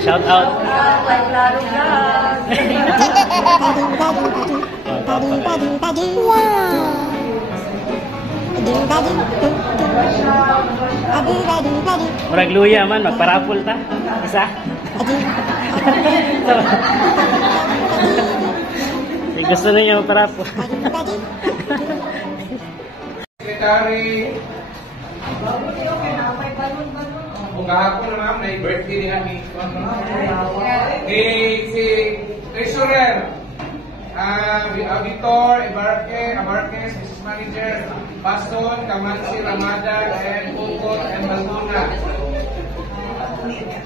Shout out. Like Laro Murag luya man, magparapol ta. Isa. Gusto ninyo magparapol. Secretary. Kung kahapon na ma'am, may birthday din kami. Si Treasurer, Vitor Abarquez, Mrs. Manager, Paston, Kamansi, Ramadan, and Pukot, and Malguna.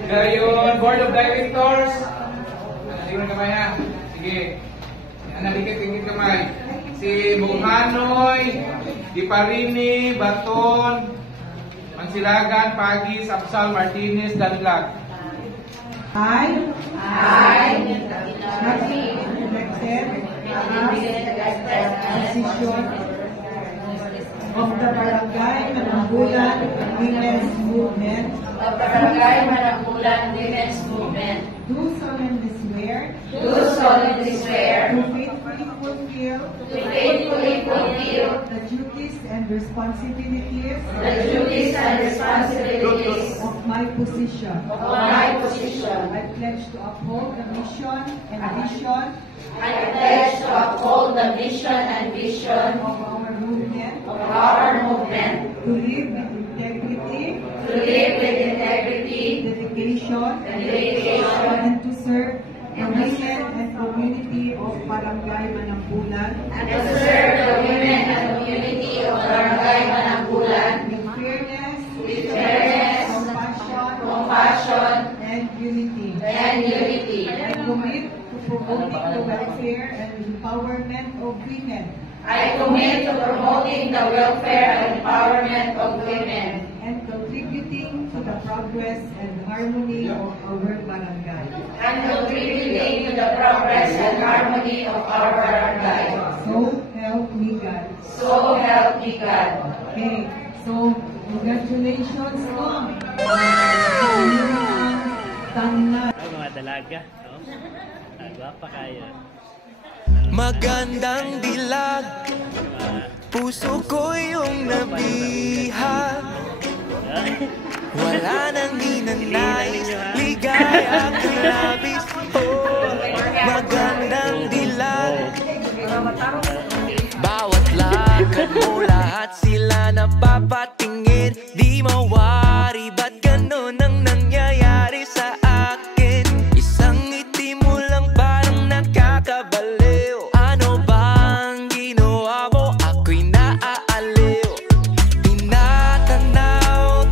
Ngayon, Board of Directors. Hindi mo kamay ha? Sige. Nalikit-tingit kamay. Si Buhanoy, Diparini, Baton, Mansiragan, Pagi, Sapsal, Martinez, Danlag. I position of the Barangay Manambulan Women's Movement. Do solemnly swear. To faithfully fulfill. The duties and responsibilities. Of my position. I pledge to uphold the mission and vision. Of our movement. To live with integrity. Dedication. And to serve the women and community of Barangay Manambulan. With fairness, compassion, and unity. I commit to promoting the welfare and empowerment of women. And contributing to the progress and harmony of our barangay. So help me God. Okay, so congratulations po. Mga dalaga. Gwapa kayo. Magandang dilag, puso ko yung nabihag. Wala nang ninanais, ligaya kay labis. Oh, magandang dilag. Bawat lakad mo, lahat sila napapatingin. Di mawari, ba't ganun ang nangyayari sa akin? Isang ngiti mo lang parang nakakabaliw. Ano bang ginawa mo? Ako'y naaaliw. Tinatanaw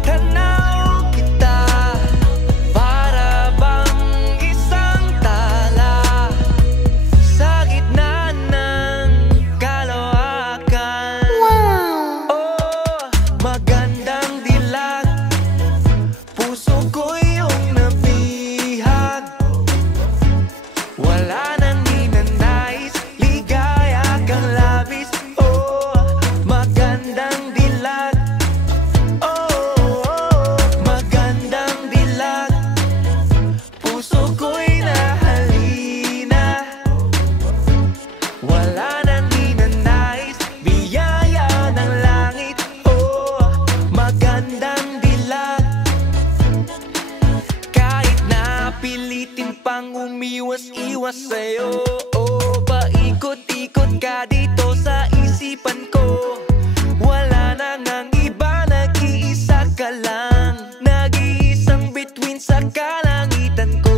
kita, para bang isang tala sa gitna ng kalawakan. Oh, magandang dilag, puso ko yung nabihag. Wala nang ninanais, ligaya kang labis. Oh, magandang dilag. Oh, magandang dilag, puso ko'y nahalina. Wala nang ninanais, biyaya ng langit. Oh, magandang dilag. Kahit napilitin pang umiwas-iwas sa'yo, oh, paikot-ikot ka dito sa isipan ko. Wala nang ang iba, nag-iisa ka lang. Nag-iisang bituin sa kalangitan ko.